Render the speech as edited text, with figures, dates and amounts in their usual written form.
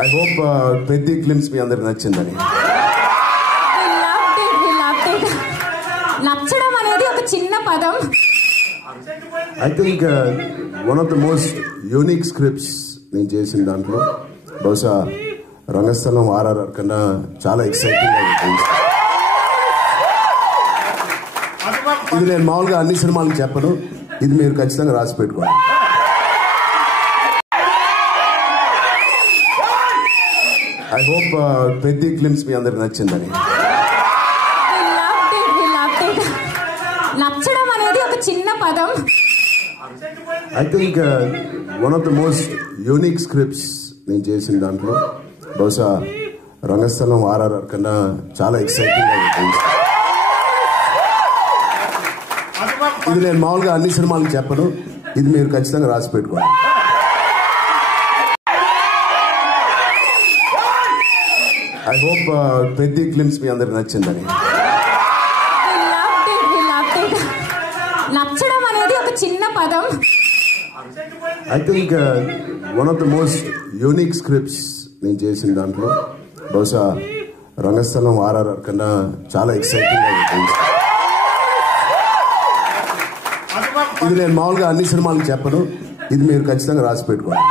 I hope ప్రతి glimpse మీ అందరికి నచ్చిందని. నచ్చడం అనేది ఒక చిన్న పదం. I think one of the most unique scripts నేను చేసిన దాంట్లో బహుశా రంగస్థలం RRR కన్నా చాలా ఎక్సైటింగ్ గా ఉంటుంది. ఇది నేను మామూలుగా అన్ని సినిమాలకు చెప్పను, ఇది మీరు ఖచ్చితంగా రాసి పెట్టుకోండి. I hope ప్రతి గ్లిమ్స్ మీ అందరికి నచ్చిందని. నచ్చడం అనేది ఒక చిన్న పదం. I think one of the most unique scripts నేను చేసిన దాంట్లో బహుశా రంగస్థలం RRR కన్నా చాలా ఎక్సైటింగ్ గా ఉంటుంది. ఇది నేను మామూలుగా అన్ని సినిమాలకు చెప్పను, ఇది మీరు ఖచ్చితంగా రాసి పెట్టుకోండి. I hope ప్రతి గ్లిమ్స్ మీ అందరికి నచ్చిందని. నచ్చడం అనేది ఒక చిన్న పదం. I think one of the most unique scripts నేను చేసిన దాంట్లో బహుశా రంగస్థలం RRR కన్నా చాలా ఎక్సైటింగ్ గా ఉంటుంది. ఇది నేను మామూలుగా అన్ని సినిమాలకు చెప్పను, ఇది మీరు ఖచ్చితంగా రాసి పెట్టుకోండి.